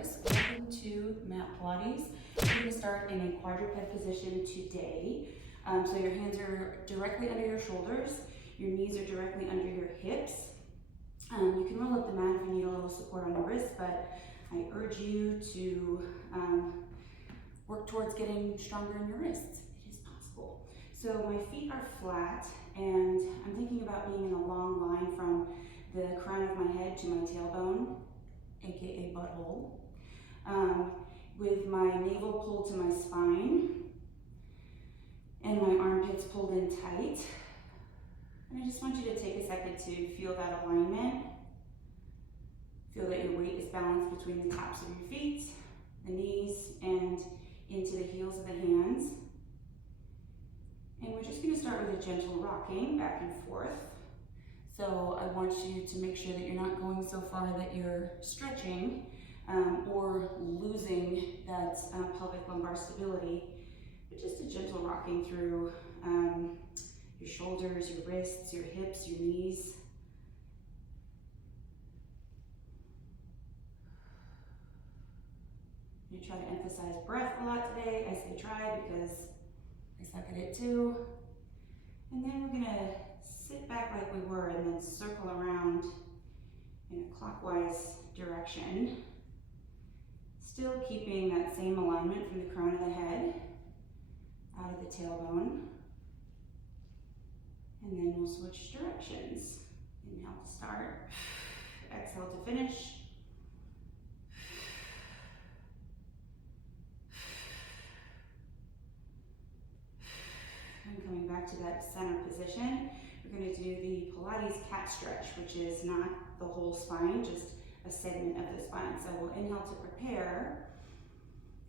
Chris. Welcome to Mat Pilates. We're going to start in a quadruped position today. So your hands are directly under your shoulders, your knees are directly under your hips. You can roll up the mat if you need a little support on your wrists, but I urge you to work towards getting stronger in your wrists. It is possible. So my feet are flat, and I'm thinking about being in a long line from the crown of my head to my tailbone, aka butthole, with my navel pulled to my spine and my armpits pulled in tight. And I just want you to take a second to feel that alignment. Feel that your weight is balanced between the tops of your feet, the knees, and into the heels of the hands. And we're just going to start with a gentle rocking back and forth. So I want you to make sure that you're not going so far that you're stretching or losing that pelvic lumbar stability, but just a gentle rocking through your shoulders, your wrists, your hips, your knees. You try to emphasize breath a lot today. I say try because I suck at it too. And then we're gonna sit back like we were and then circle around in a clockwise direction. Still keeping that same alignment from the crown of the head out of the tailbone. And then we'll switch directions. Inhale to start, exhale to finish. And coming back to that center position, we're going to do the Pilates cat stretch, which is not the whole spine, just a segment of the spine. So we'll inhale to prepare,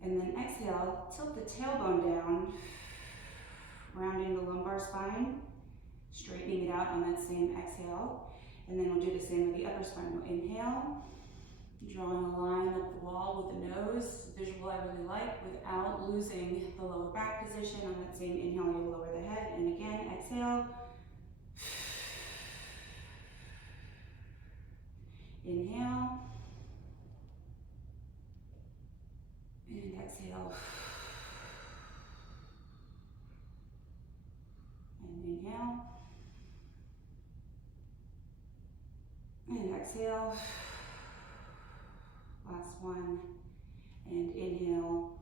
and then exhale, tilt the tailbone down, rounding the lumbar spine, straightening it out on that same exhale. And then we'll do the same with the upper spine. We'll inhale, drawing a line up the wall with the nose, visual I really like, without losing the lower back position. On that same inhale, you'll lower the head. And again, exhale. Inhale. And exhale. And inhale. And exhale. Last one. And inhale.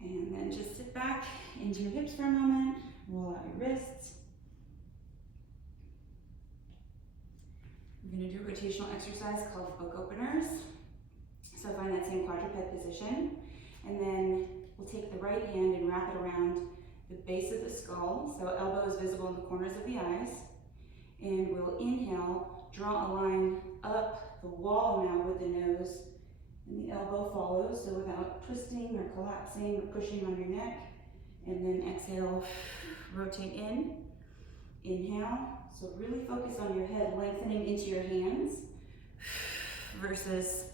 And then just sit back into your hips for a moment. Roll out your wrists. We're going to do a rotational exercise called book openers. So find that same quadruped position. And then we'll take the right hand and wrap it around the base of the skull. So elbow is visible in the corners of the eyes. And we'll inhale, draw a line up the wall now with the nose. And the elbow follows, so without twisting or collapsing or pushing on your neck. And then exhale, rotate in. Inhale. So really focus on your head lengthening into your hands versus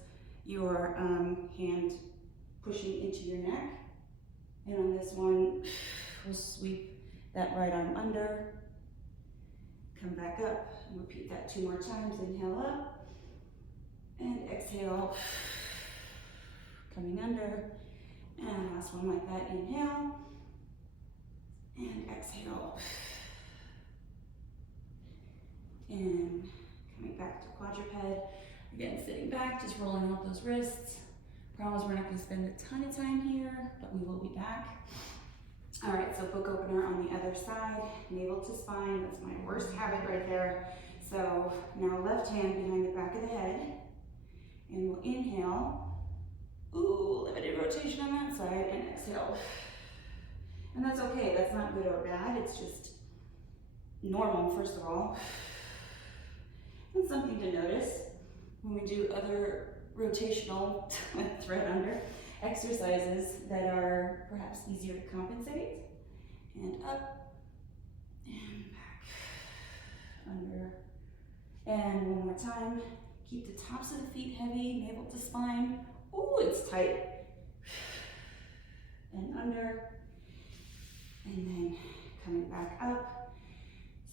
your hand pushing into your neck. And on this one, we'll sweep that right arm under, come back up, and repeat that 2 more times. Inhale up, and exhale, coming under. And last one like that, inhale, and exhale. And coming back to quadruped. Again, sitting back, just rolling out those wrists. Promise we're not going to spend a ton of time here, but we will be back. All right, so book opener on the other side, navel to spine. That's my worst habit right there. So now left hand behind the back of the head, and we'll inhale. Ooh, limited rotation on that side, and exhale. And that's okay, that's not good or bad, it's just normal, first of all. And something to notice when we do other rotational thread under exercises that are perhaps easier to compensate. And up, and back, under. And one more time, keep the tops of the feet heavy, navel to spine. Ooh, it's tight. And under. And then coming back up,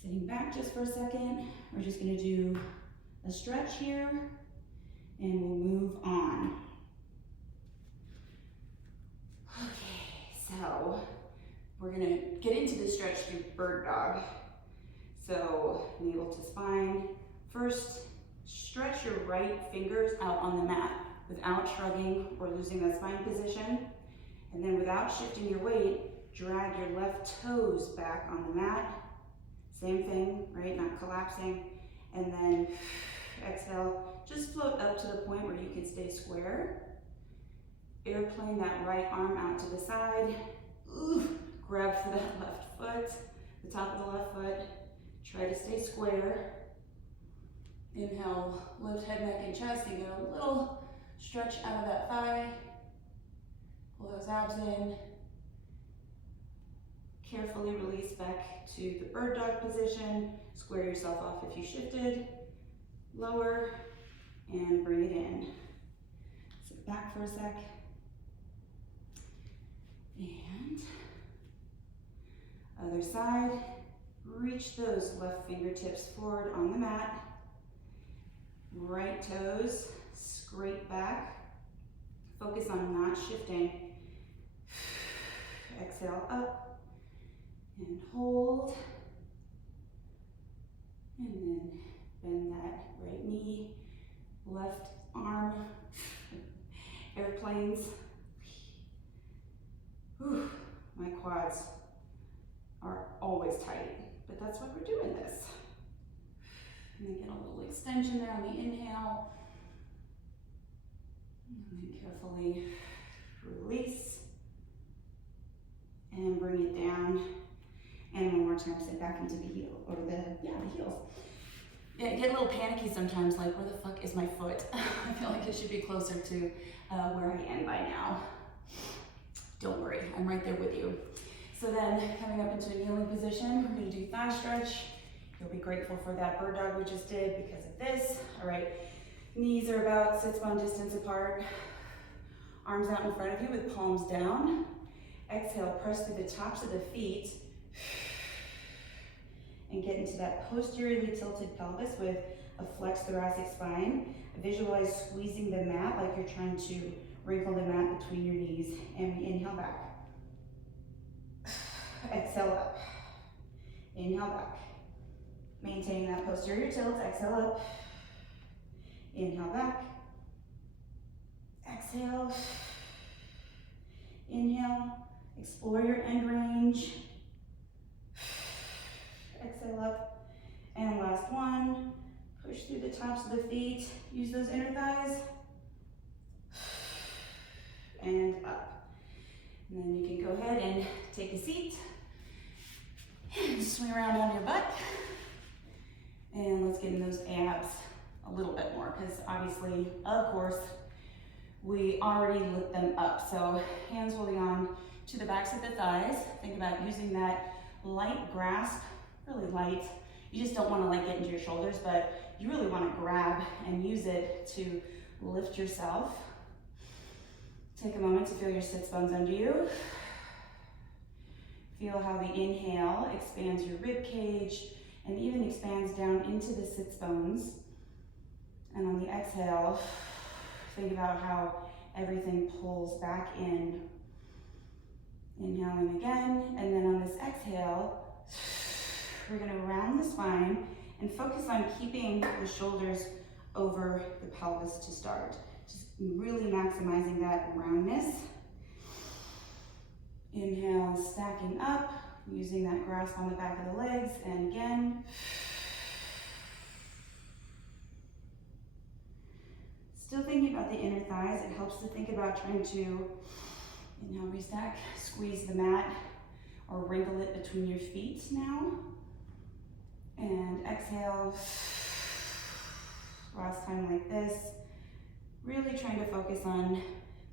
sitting back just for a second. We're just gonna do a stretch here, and we'll move on. Okay, so we're gonna get into the stretch through bird dog. So navel to spine. First, stretch your right fingers out on the mat without shrugging or losing that spine position. And then without shifting your weight, drag your left toes back on the mat. Same thing, right? Not collapsing. And then exhale, just float up to the point where you can stay square. Airplane that right arm out to the side. Ooh, grab for that left foot, the top of the left foot. Try to stay square. Inhale, lift head, neck, and chest, and get a little stretch out of that thigh. Pull those abs in. Carefully release back to the bird dog position. Square yourself off if you shifted. Lower, and bring it in. Sit back for a sec. And other side. Reach those left fingertips forward on the mat. Right toes scrape back. Focus on not shifting. Exhale up and hold. And then bend that right knee, left arm, airplanes. Whew, my quads are always tight, but that's why we're doing this. And then get a little extension there on the inhale. And then carefully release and bring it down. And one more time, sit back into the heel, or the heels. Yeah, I get a little panicky sometimes, like, where the fuck is my foot? I feel like it should be closer to where I am by now. Don't worry, I'm right there with you. So then, coming up into a kneeling position, we're gonna do thigh stretch. You'll be grateful for that bird dog we just did because of this. All right, knees are about sit-bone distance apart. Arms out in front of you with palms down. Exhale, press through the tops of the feet. And get into that posteriorly tilted pelvis with a flexed thoracic spine. Visualize squeezing the mat like you're trying to wrinkle the mat between your knees. And we inhale back. Exhale up. Inhale back. Maintaining that posterior tilt. Exhale up. Inhale back. Exhale. Inhale. Explore your end range. Exhale up, and last one. Push through the tops of the feet. Use those inner thighs. And up. And then you can go ahead and take a seat. And swing around on your butt. And let's get in those abs a little bit more, because obviously, of course, we already lit them up. So hands holding on to the backs of the thighs. Think about using that light grasp. Really light. You just don't want to like get into your shoulders, but you really want to grab and use it to lift yourself. Take a moment to feel your sits bones under you. Feel how the inhale expands your rib cage and even expands down into the sits bones. And on the exhale, think about how everything pulls back in. Inhaling again, and then on this exhale, we're gonna round the spine and focus on keeping the shoulders over the pelvis to start. Just really maximizing that roundness. Inhale, stacking up, using that grasp on the back of the legs, and again. Still thinking about the inner thighs, it helps to think about trying to, inhale, restack, squeeze the mat, or wrinkle it between your feet now. And exhale, last time like this. Really trying to focus on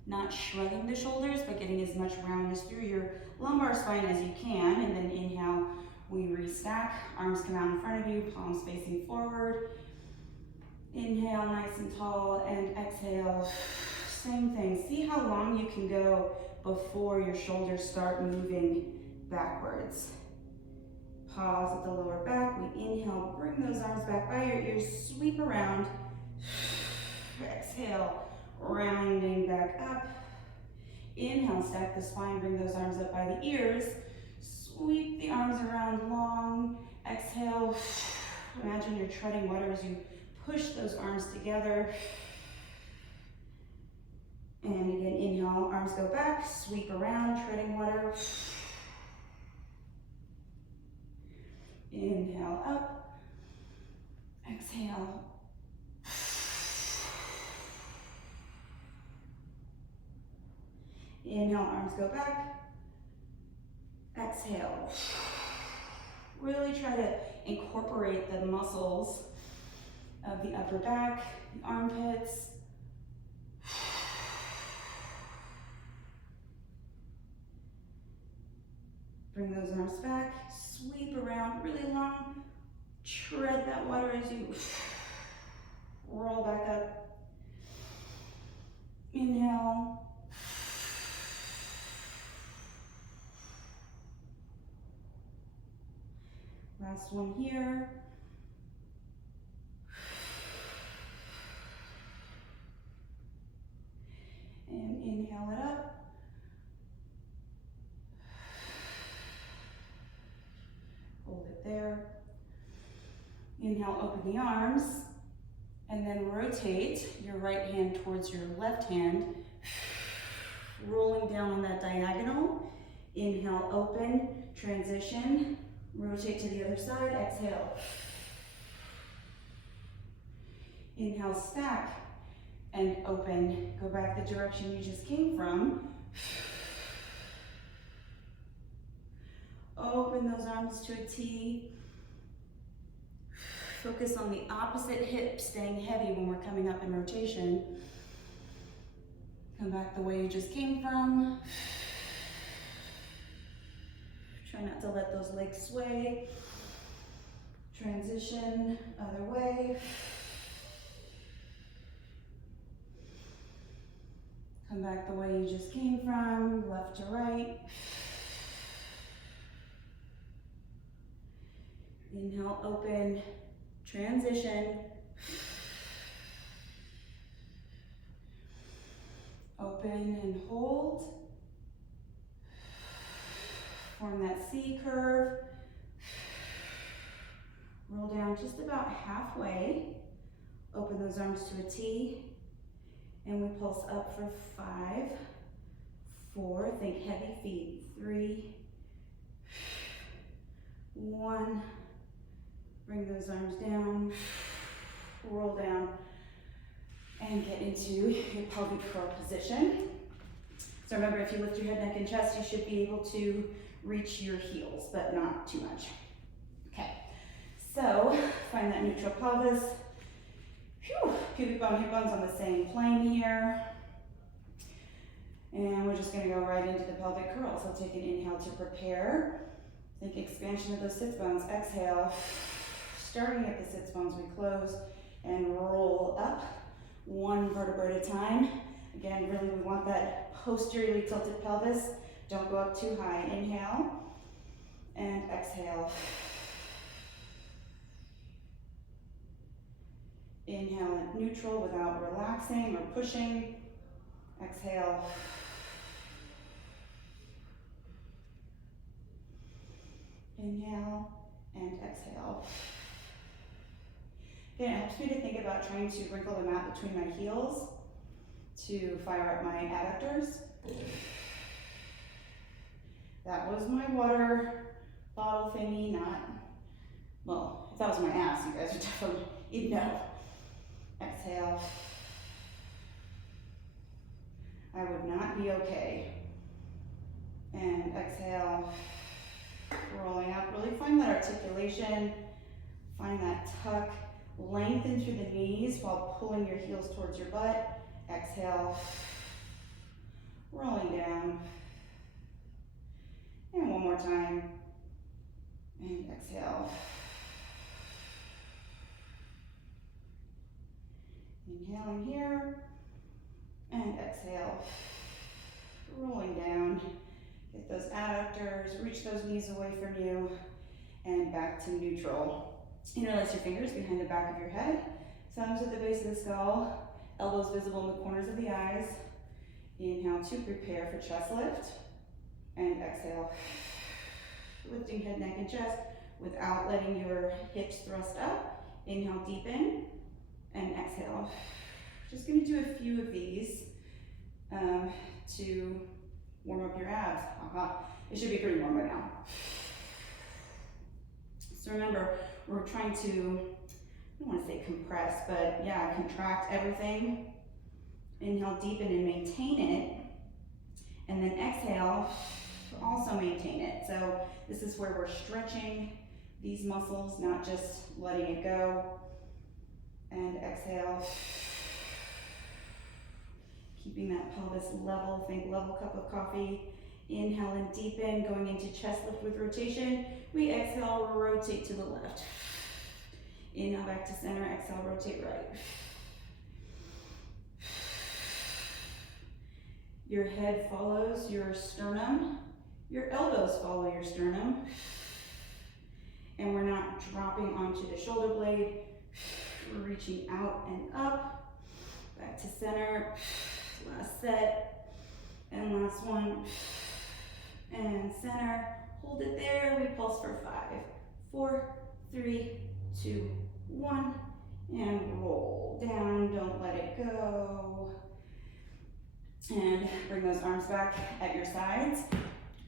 not shrugging the shoulders, but getting as much roundness through your lumbar spine as you can. And then inhale, we restack, arms come out in front of you, palms facing forward. Inhale, nice and tall, and exhale, same thing. See how long you can go before your shoulders start moving backwards. Pause at the lower back. We inhale, bring those arms back by your ears, sweep around. Exhale, rounding back up. Inhale, stack the spine, bring those arms up by the ears. Sweep the arms around long. Exhale, imagine you're treading water as you push those arms together. And again, inhale, arms go back, sweep around, treading water. Inhale up, exhale. Inhale, arms go back, exhale. Really try to incorporate the muscles of the upper back, the armpits. Bring those arms back, sweep around really long. Tread that water as you roll back up. Inhale. Last one here. And inhale it up. Hold it there. Inhale, open the arms. And then rotate your right hand towards your left hand. Rolling down on that diagonal. Inhale, open, transition. Rotate to the other side, exhale. Inhale, stack and open. Go back the direction you just came from. Open those arms to a T. Focus on the opposite hip, staying heavy when we're coming up in rotation. Come back the way you just came from. Try not to let those legs sway. Transition, other way. Come back the way you just came from, left to right. Inhale, open, transition. Open and hold. Form that C curve. Roll down just about halfway. Open those arms to a T. And we pulse up for 5, 4, think heavy feet, 3, 1. Bring those arms down, roll down, and get into your pelvic curl position. So remember, if you lift your head, neck, and chest, you should be able to reach your heels, but not too much. Okay, so find that neutral pelvis. Whew. Pubic bone, hip bones on the same plane here. And we're just gonna go right into the pelvic curl. So take an inhale to prepare. Think expansion of those sits bones. Exhale. Starting at the sits bones, we close and roll up one vertebra at a time. Again, really we want that posteriorly tilted pelvis. Don't go up too high. Inhale and exhale. Inhale at neutral without relaxing or pushing. Exhale. Inhale and exhale. Again, it helps me to think about trying to wrinkle the mat between my heels to fire up my adductors. That was my water bottle thingy, not, well, if that was my ass, you guys would definitely, you'd know. Exhale. I would not be okay. And exhale. Rolling up. Really find that articulation. Find that tuck. Lengthen through the knees while pulling your heels towards your butt. Exhale. Rolling down. And one more time. And exhale. Inhaling here, and exhale. Rolling down. Get those adductors, reach those knees away from you, and back to neutral. Interlace your fingers behind the back of your head, thumbs at the base of the skull, elbows visible in the corners of the eyes. Inhale to prepare for chest lift. And exhale, lifting head, neck, and chest without letting your hips thrust up. Inhale, deepen, and exhale. Just gonna do a few of these to warm up your abs. It should be pretty warm by now. So remember, we're trying to, I don't want to say compress, but yeah, contract everything. Inhale, deepen and maintain it. And then exhale, also maintain it. So this is where we're stretching these muscles, not just letting it go. And exhale. Keeping that pelvis level, think level cup of coffee. Inhale and deepen, going into chest lift with rotation. We exhale, rotate to the left. Inhale back to center, exhale, rotate right. Your head follows your sternum. Your elbows follow your sternum. And we're not dropping onto the shoulder blade. We're reaching out and up. Back to center. Last set. And last one. And center. Hold it there. We pulse for 5, 4, 3, 2, 1. And roll down. Don't let it go. And bring those arms back at your sides.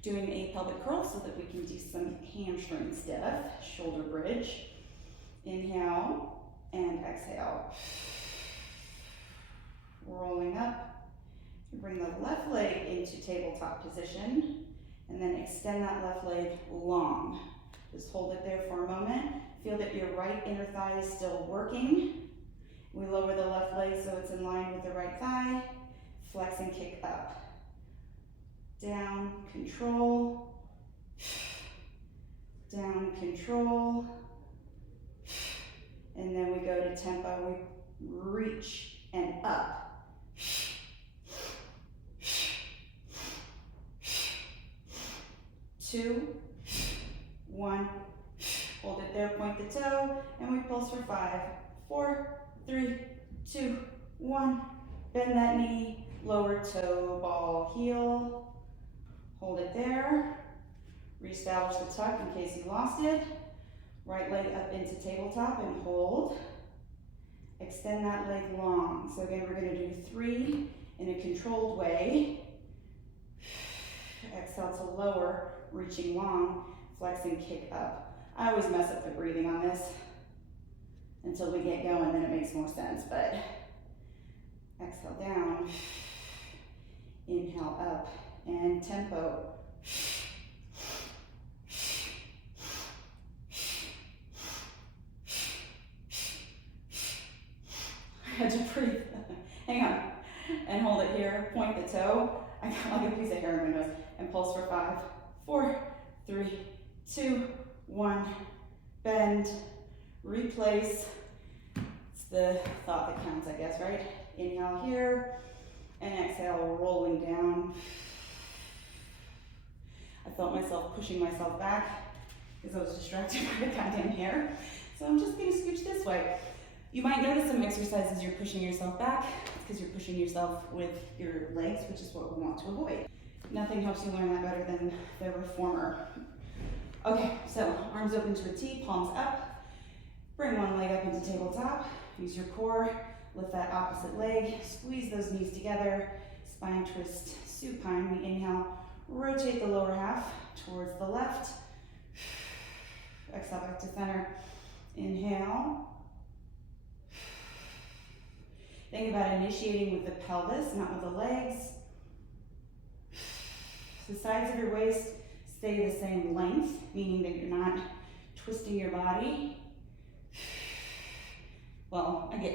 Doing a pelvic curl so that we can do some hamstring stuff. Shoulder bridge. Inhale and exhale. Rolling up. Bring the left leg into tabletop position. And then extend that left leg long. Just hold it there for a moment. Feel that your right inner thigh is still working. We lower the left leg so it's in line with the right thigh. Flex and kick up. Down, control. Down, control. And then we go to tempo. We reach and up. 2, 1. Hold it there, point the toe, and we pulse for 5, 4, 3, 2, 1. Bend that knee, lower toe, ball, heel. Hold it there. Reestablish the tuck in case you lost it. Right leg up into tabletop and hold. Extend that leg long. So again, we're going to do 3 in a controlled way. Exhale to lower, reaching long, flex and kick up. I always mess up the breathing on this until we get going, then it makes more sense, but exhale down, inhale up, and tempo. I had to breathe. Hang on. And hold it here. Point the toe. I got like a piece of hair in my nose. And pulse for 5, 4, 3, 2, 1. Bend. Replace. It's the thought that counts, I guess, right? Inhale here. And exhale, rolling down. I felt myself pushing myself back because I was distracted by the goddamn hair. So I'm just going to scooch this way. You might notice some exercises you're pushing yourself back because you're pushing yourself with your legs, which is what we want to avoid. Nothing helps you learn that better than the reformer. Okay, so arms open to a T, palms up. Bring one leg up into tabletop. Use your core, lift that opposite leg, squeeze those knees together, spine twist, supine. We inhale, rotate the lower half towards the left. Exhale back to center. Inhale. Think about initiating with the pelvis, not with the legs. The sides of your waist stay the same length, meaning that you're not twisting your body. Well, you get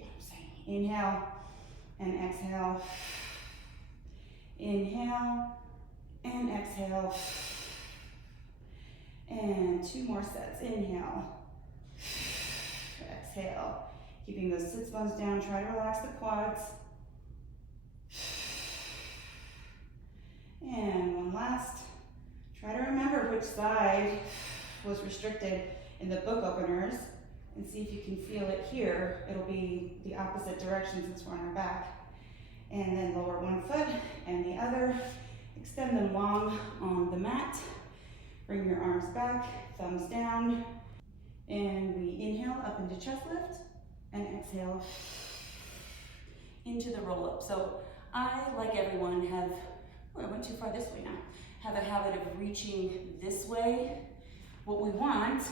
what I'm saying. Inhale and exhale. Inhale and exhale. And 2 more sets. Inhale. Exhale. Keeping those sits bones down. Try to relax the quads. And one last. Try to remember which side was restricted in the book openers and see if you can feel it here. It'll be the the opposite direction since we're on our back. And then lower one foot and the other. Extend them long on the mat. Bring your arms back, thumbs down. And we inhale up into chest lift and exhale into the roll up. So I, like everyone, have, oh, I went too far this way now, have a habit of reaching this way. What we want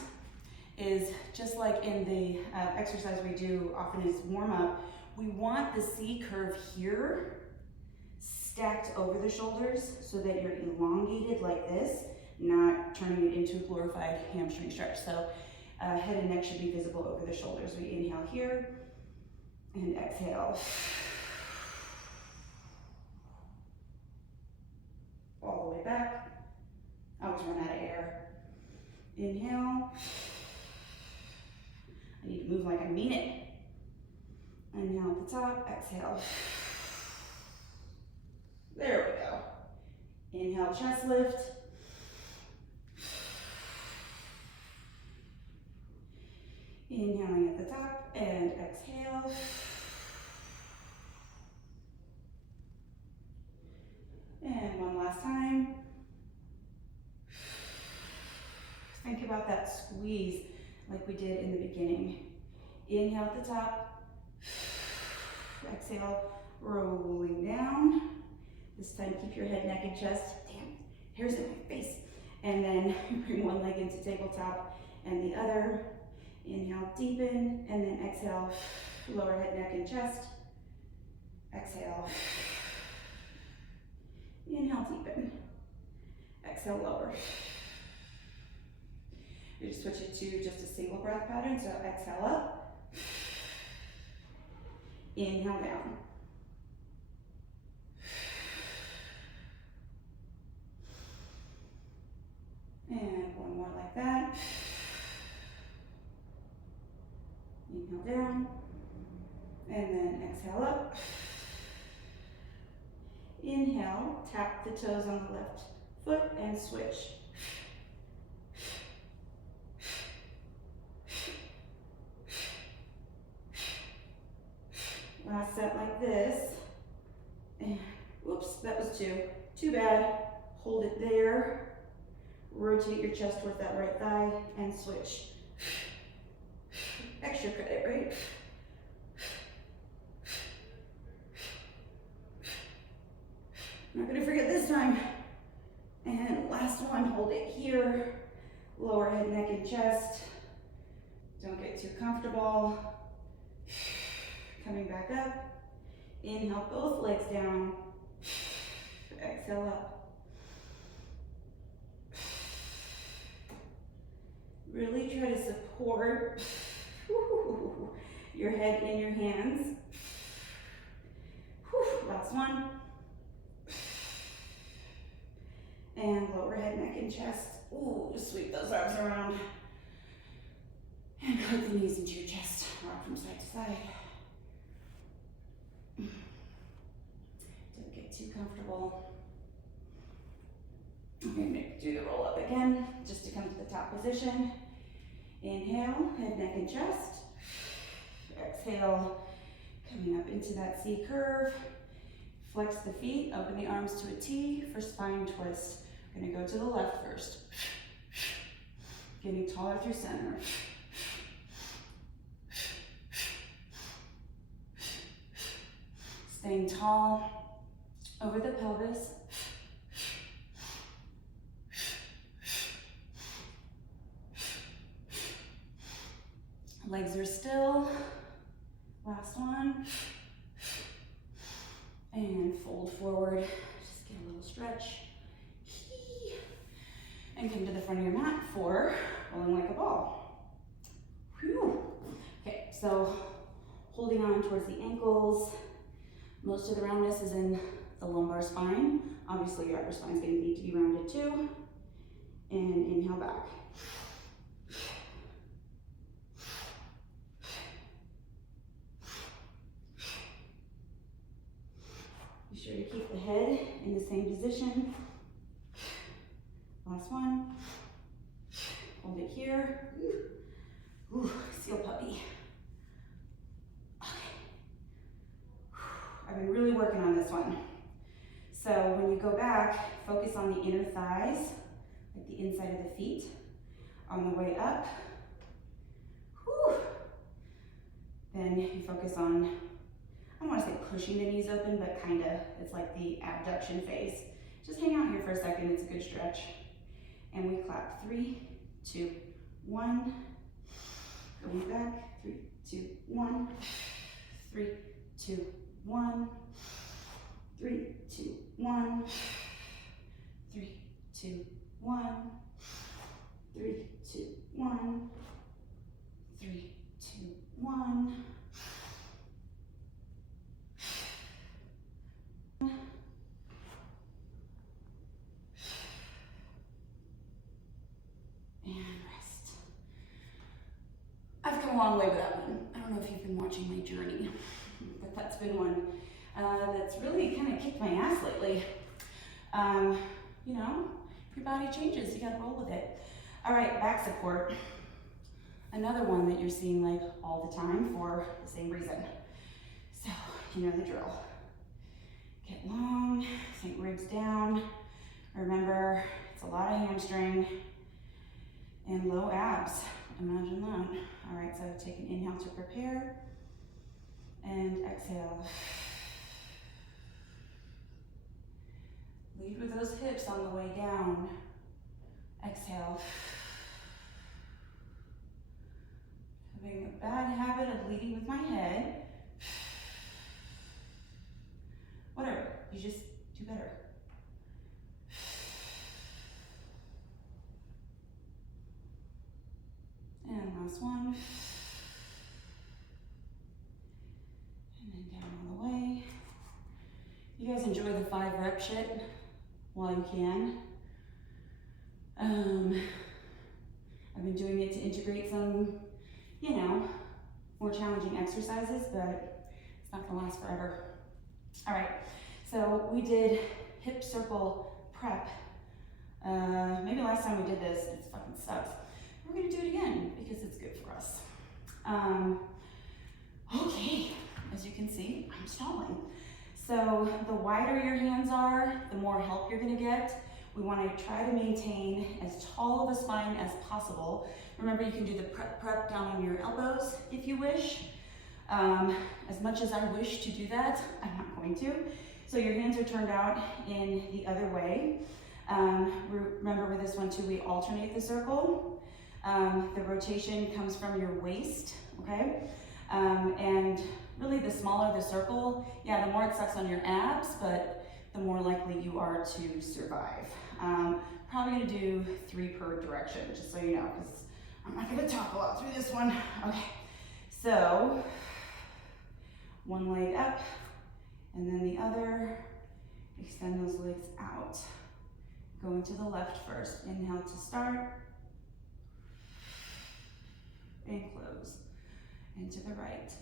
is, just like in the exercise we do often is warm up, we want the C curve here stacked over the shoulders so that you're elongated like this, not turning it into a glorified hamstring stretch. So head and neck should be visible over the shoulders. We inhale here and exhale. All the way back. I always run out of air. Inhale. I need to move like I mean it. Inhale at the top, exhale. There we go. Inhale, chest lift. Inhaling at the top and exhale. And one last time. Think about that squeeze like we did in the beginning. Inhale at the top. Exhale, rolling down. This time keep your head, neck, and chest. Damn, hair's in my face. And then bring one leg into tabletop and the other. Inhale, deepen, and then exhale, lower head, neck, and chest. Exhale. Inhale, deepen. Exhale, lower. We just switch it to just a single breath pattern. So exhale up. Inhale down. And one more like that. Inhale down. And then exhale up. Inhale, tap the toes on the left foot and switch. Last set like this. And whoops, that was two. Too bad. Hold it there. Rotate your chest towards that right thigh and switch. Extra credit, right? Not gonna forget this time. And last one, hold it here. Lower head, neck, and chest. Don't get too comfortable. Coming back up. Inhale, both legs down. Exhale up. Really try to support your head in your hands. Last one. And lower head, neck, and chest. Ooh, just sweep those arms around. And hug the knees into your chest. Rock from side to side. Don't get too comfortable. I'm going to do the roll up again, just to come to the top position. Inhale, head, neck, and chest. Exhale, coming up into that C curve. Flex the feet, open the arms to a T for spine twist. We're going to go to the left first. Getting taller through center. Staying tall over the pelvis. Legs are still. Last one. And fold forward. Just get a little stretch. And come to the front of your mat for rolling like a ball. Whew. Okay, so holding on towards the ankles. Most of the roundness is in the lumbar spine. Obviously, your upper spine is going to need to be rounded too. And inhale back. Be sure to keep the head in the same position. Last one. Hold it here. Ooh, seal puppy. Okay. I've been really working on this one. So when you go back, focus on the inner thighs, like the inside of the feet. On the way up, whew. Then you focus on, I don't want to say pushing the knees open, but kind of, it's like the abduction phase. Just hang out here for a second, it's a good stretch. And we clap, 3, 2, 1. Going back, 3, 2, 1. 3, 2, 1. 3, 2, 1. 3, 2, 1. 3, 2, 1. 3, 2, 1. And rest. I've come a long way with that one. I don't know if you've been watching my journey, but that's been one that's really kind of kicked my ass lately. You know, if your body changes, you gotta roll with it. All right, back support. Another one that you're seeing like all the time for the same reason. So, you know the drill. Get long, sink ribs down. Remember, it's a lot of hamstring and low abs. Imagine that. All right, so take an inhale to prepare and exhale. Lead with those hips on the way down. Exhale. Having a bad habit of leading with my head. Whatever, you just do better. And last one. And then down all the way. You guys enjoy the 5 rep shit while you can. I've been doing it to integrate some, you know, more challenging exercises, but it's not gonna last forever. All right, so we did hip circle prep. Maybe last time we did this, it fucking sucks. We're gonna do it again because it's good for us. Okay, as you can see, I'm stalling. So the wider your hands are, the more help you're gonna get. We wanna try to maintain as tall of a spine as possible. Remember, you can do the prep down on your elbows if you wish. As much as I wish to do that, I'm not going to. So your hands are turned out in the other way. Remember with this one too, we alternate the circle. The rotation comes from your waist, okay? And really the smaller the circle, yeah, the more it sucks on your abs, but the more likely you are to survive. Probably gonna do 3 per direction, just so you know, because I'm not gonna talk a lot through this one. Okay, so one leg up, and then the other. Extend those legs out. Going to the left first. Inhale to start. And close. And to the right.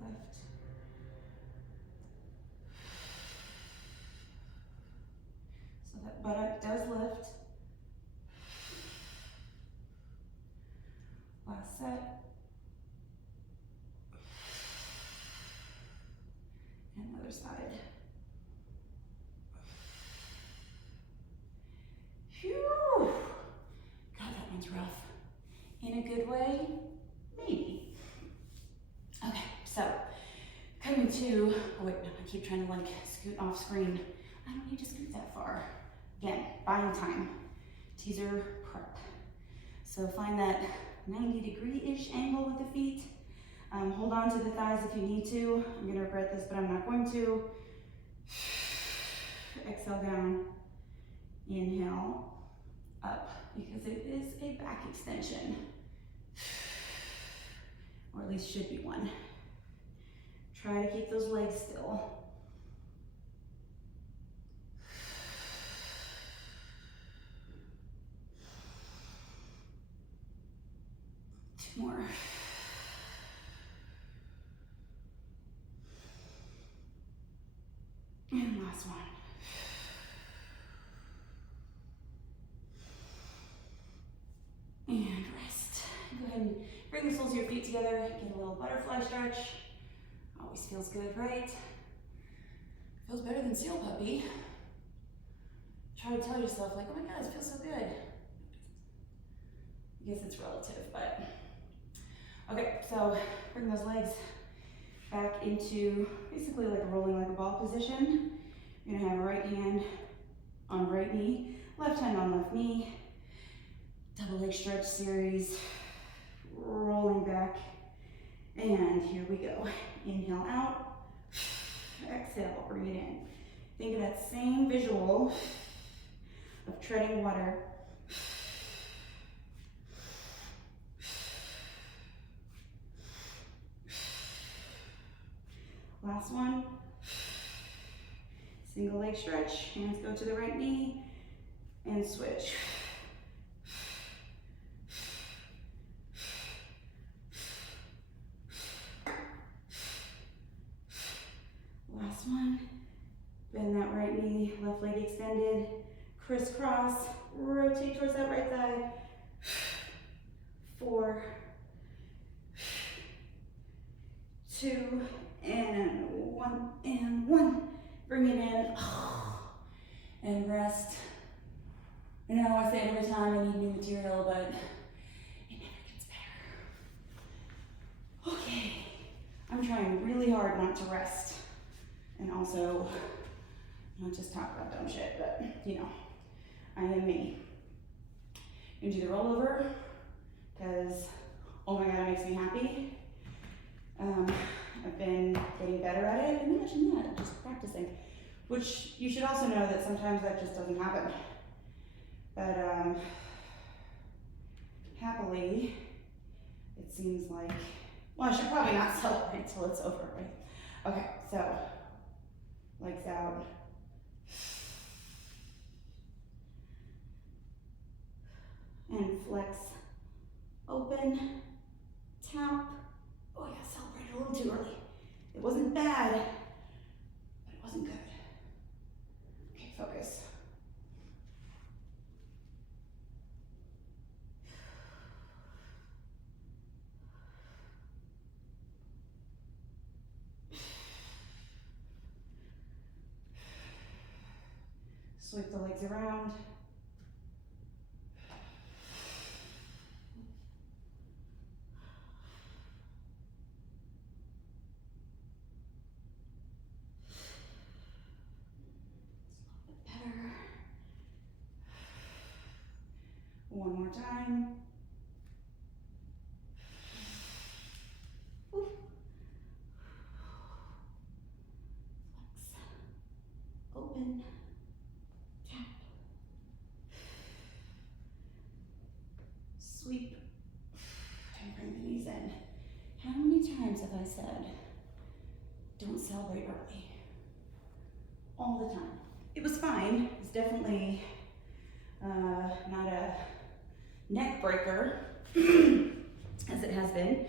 Left. So that buttock does lift. Last set. And other side. Phew! God, that one's rough. In a good way? Maybe. Okay, so coming to, oh wait, no, I keep trying to like scoot off screen. I don't need to scoot that far. Again, buying time. Teaser prep. So find that 90-degree-ish angle with the feet. Hold on to the thighs if you need to. I'm gonna regret this, but I'm not going to. Exhale down. Inhale up, because it is a back extension. Or at least should be one. Try to keep those legs still. Two more. And last one. And rest. Go ahead and Bring the soles of your feet together, get a little butterfly stretch. Always feels good, right? Feels better than seal puppy. Try to tell yourself like, oh my God, it feels so good. I guess it's relative, but. Okay, so bring those legs back into basically like rolling like a ball position. You're gonna have right hand on right knee, left hand on left knee. Double leg stretch series, rolling back. And here we go. Inhale out, exhale, bring it in. Think of that same visual of treading water. Last one. Single leg stretch, hands go to the right knee and switch. Last one. Bend that right knee, left leg extended, crisscross, rotate towards that right thigh. 4, 2, and 1. Bring it in, and rest. I know I say it every time I need new material, but it never gets better. Okay, I'm trying really hard not to rest, and also not just talk about dumb shit, but you know, I am me. I'm gonna do the rollover, because oh my God, it makes me happy. I've been getting better at it, and not mention that, just practicing. Which you should also know that sometimes that just doesn't happen. But happily, it seems like, well, I should probably not celebrate till it's over, right? Okay, so, legs out. And flex, open, tap. Oh yeah, celebrate a little too early. It wasn't bad, but it wasn't good. Okay, focus. Sweep the legs around. One more time. Oof. Flex. Open. Tap. Sweep. And bring the knees in. How many times have I said, don't celebrate early? All the time. It was fine. It's definitely not a neck breaker, as it has been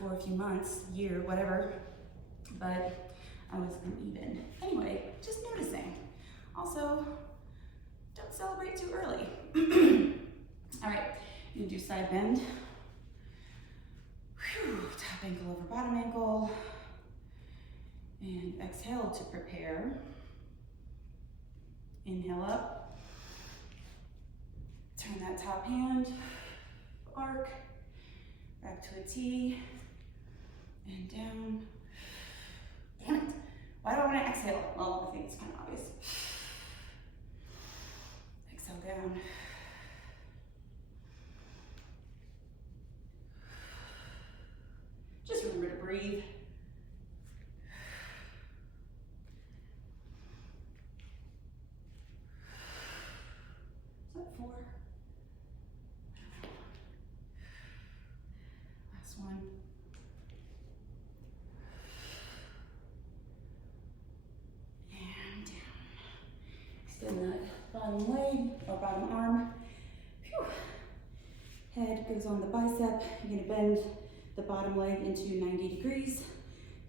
for a few months, year, whatever, but I was uneven. Anyway, just noticing. Also, don't celebrate too early. All right, you can do side bend. Whew, top ankle over bottom ankle. And exhale to prepare. Inhale up. Turn that top hand, arc, back to a T, and down. Damn it. Why do I want to exhale? Well, I think it's kind of obvious. Exhale down. Just remember to breathe. Is that 4? Last one. And down. Extend that bottom leg or bottom arm. Whew. Head goes on the bicep. You're gonna bend the bottom leg into 90 degrees.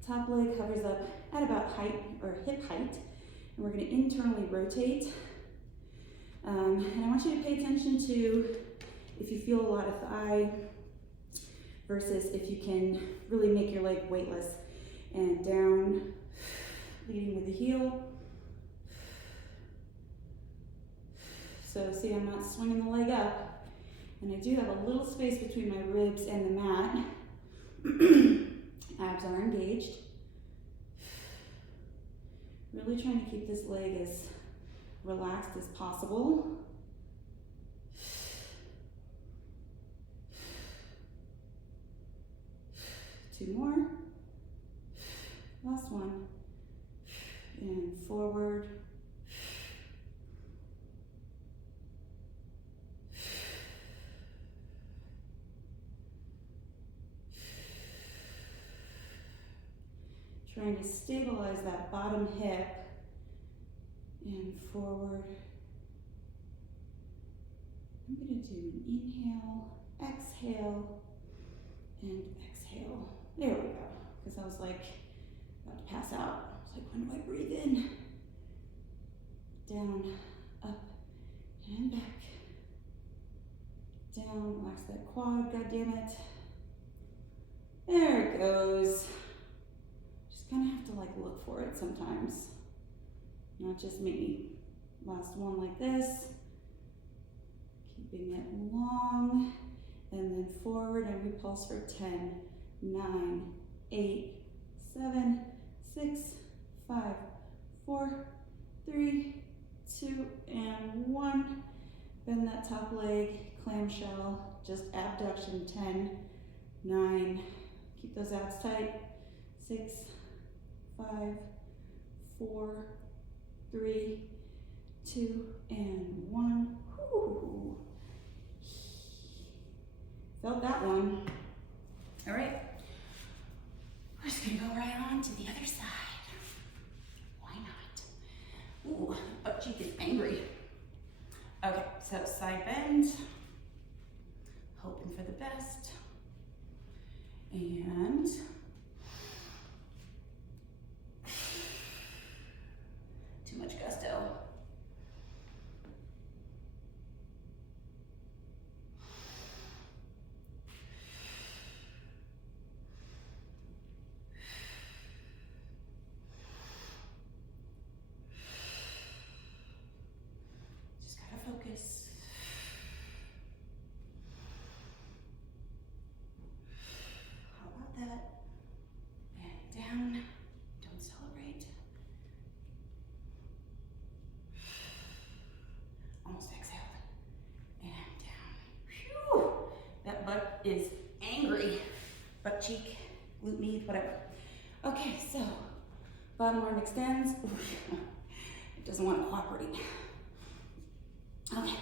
Top leg hovers up at about height or hip height. And we're gonna internally rotate. And I want you to pay attention to if you feel a lot of thigh versus if you can really make your leg weightless. And down, leading with the heel. So see, I'm not swinging the leg up, and I do have a little space between my ribs and the mat. Abs are engaged. Really trying to keep this leg as relaxed as possible. Two more. Last one. And forward. Trying to stabilize that bottom hip. And forward. I'm going to do an inhale, exhale, and exhale. There we go. Because I was like about to pass out. I was like, when do I breathe in? Down, up, and back. Down, relax that quad, God damn it. There it goes. Just kind of have to like look for it sometimes. Not just me. Last one like this. Keeping it long. And then forward and we pulse for 10, 9, 8, 7, 6, 5, 4, 3, 2, and 1. Bend that top leg, clamshell, just abduction. 10, 9, keep those abs tight. 6, 5, 4, 3, 2, and 1. Whew. Felt that one. All right. We're just gonna go right on to the other side. Why not? Ooh, butt cheek is angry. Okay, so side bend. Hoping for the best. And too much gusto. Just gotta focus. How about that? And down. Don't celebrate. Almost exhaled. And down. Phew! That butt is angry. Butt cheek, glute med, whatever. Okay, so bottom arm extends. It doesn't want to cooperate. Okay,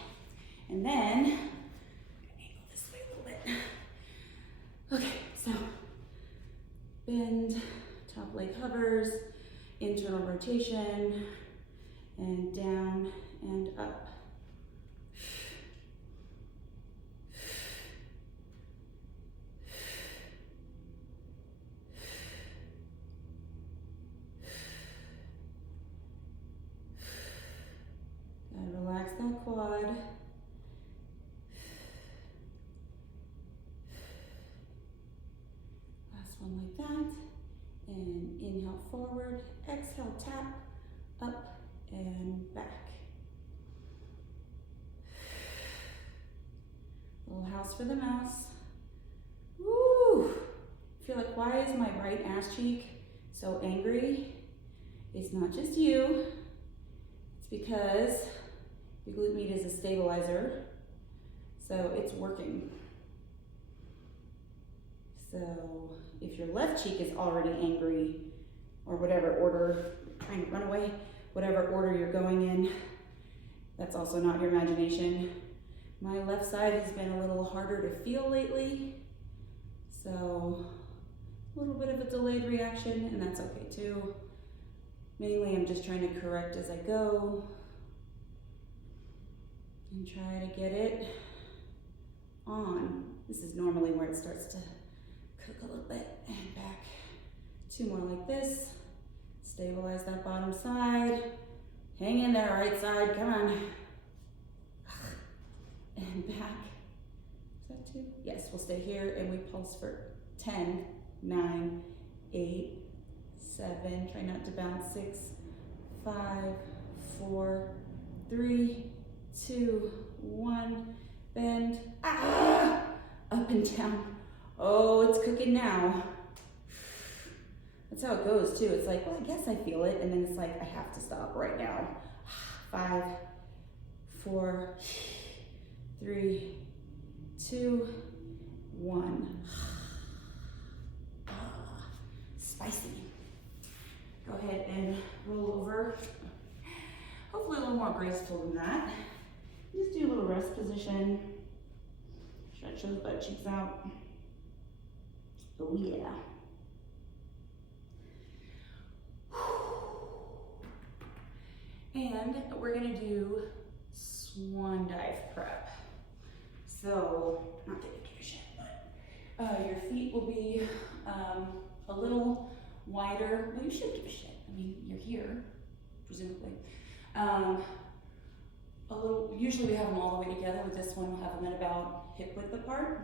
and then angle this way a little bit. Okay, so bend, top leg hovers, internal rotation, and down and up. Gotta relax that quad. Last one like that. And inhale forward, exhale tap, up and back. Little house for the mouse. Woo! I feel like, why is my right ass cheek so angry? It's not just you. It's because your glute med is a stabilizer, so it's working. So if your left cheek is already angry, or whatever order, trying to run away, whatever order you're going in, that's also not your imagination. My left side has been a little harder to feel lately, so a little bit of a delayed reaction, and that's okay too. Mainly I'm just trying to correct as I go and try to get it on. This is normally where it starts to cook a little bit, and back. Two more like this. Stabilize that bottom side. Hang in there, right side, come on. And back. Is that 2. Yes, we'll stay here and we pulse for 10, 9, 8, 7. Try not to bounce. 6, 5, 4, 3, 2, 1. Bend. Ah! Up and down. Oh, it's cooking now. That's how it goes too. It's like, well, I guess I feel it. And then it's like, I have to stop right now. 5, 4, 3, 2, 1. Spicy. Go ahead and roll over. Hopefully a little more graceful than that. Just do a little rest position. Stretch those butt cheeks out. Oh yeah. And we're gonna do swan dive prep. So, not that you give a shit, but your feet will be a little wider. Well, you should give a shit. I mean, you're here, presumably. Usually we have them all the way together. With this one, we'll have them at about hip width apart.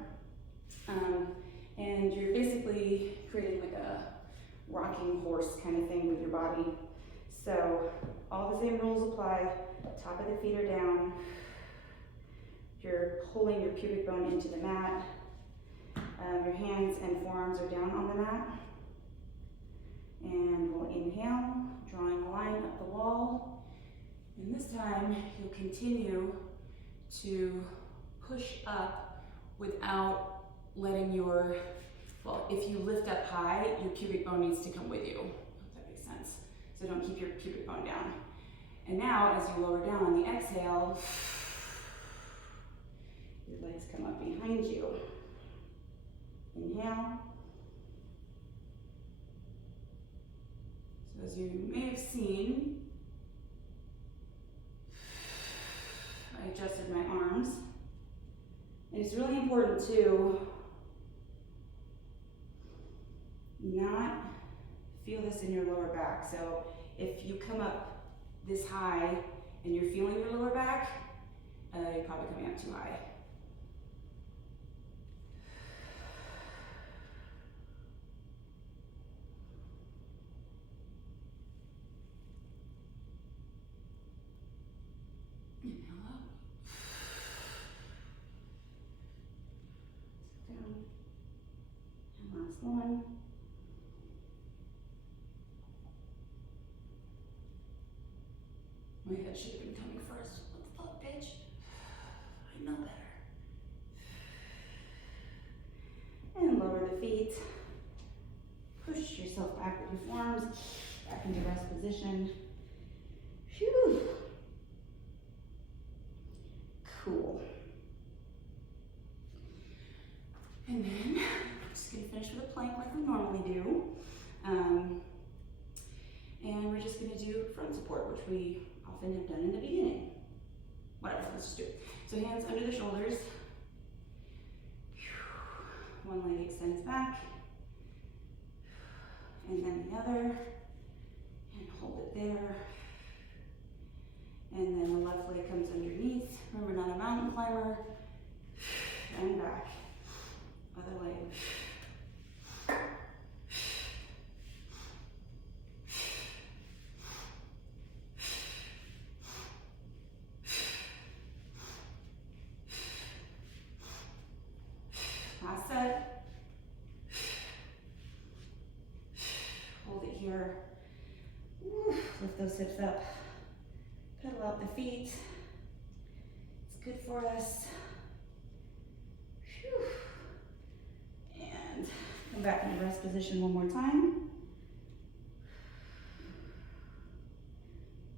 And you're basically creating like a rocking horse kind of thing with your body. So all the same rules apply. Top of the feet are down. You're pulling your pubic bone into the mat. Your hands and forearms are down on the mat. And we'll inhale, drawing a line up the wall. And this time, you'll continue to push up without letting your, well, if you lift up high, your pubic bone needs to come with you, if that makes sense. So don't keep your pubic bone down. And now, as you lower down on the exhale, your legs come up behind you. Inhale. So as you may have seen, I adjusted my arms. And it's really important to not feel this in your lower back. So if you come up this high and you're feeling your lower back, you're probably coming up too high. Inhale up. Down. And last one. My head should have been coming first. What the fuck, bitch? I know better. And lower the feet. Push yourself back with your forearms. Back into rest position. Phew. Cool. And then I'm just going to finish with a plank like we normally do. And we're just going to do front support, which we often have done in the beginning. Whatever, let's just do it. So hands under the shoulders. One leg extends back. And then the other. And hold it there. And then the left leg comes underneath. Remember, not a mountain climber. And back. Other leg. Last set. Hold it here. Lift those hips up. Pedal out the feet. It's good for us. Whew. And come back into rest position one more time.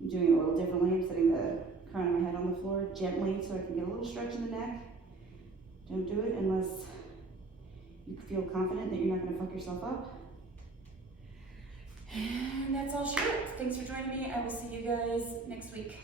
I'm doing it a little differently. I'm setting the crown of my head on the floor gently so I can get a little stretch in the neck. Don't do it unless you feel confident that you're not going to fuck yourself up. And that's all she wrote. Thanks for joining me. I will see you guys next week.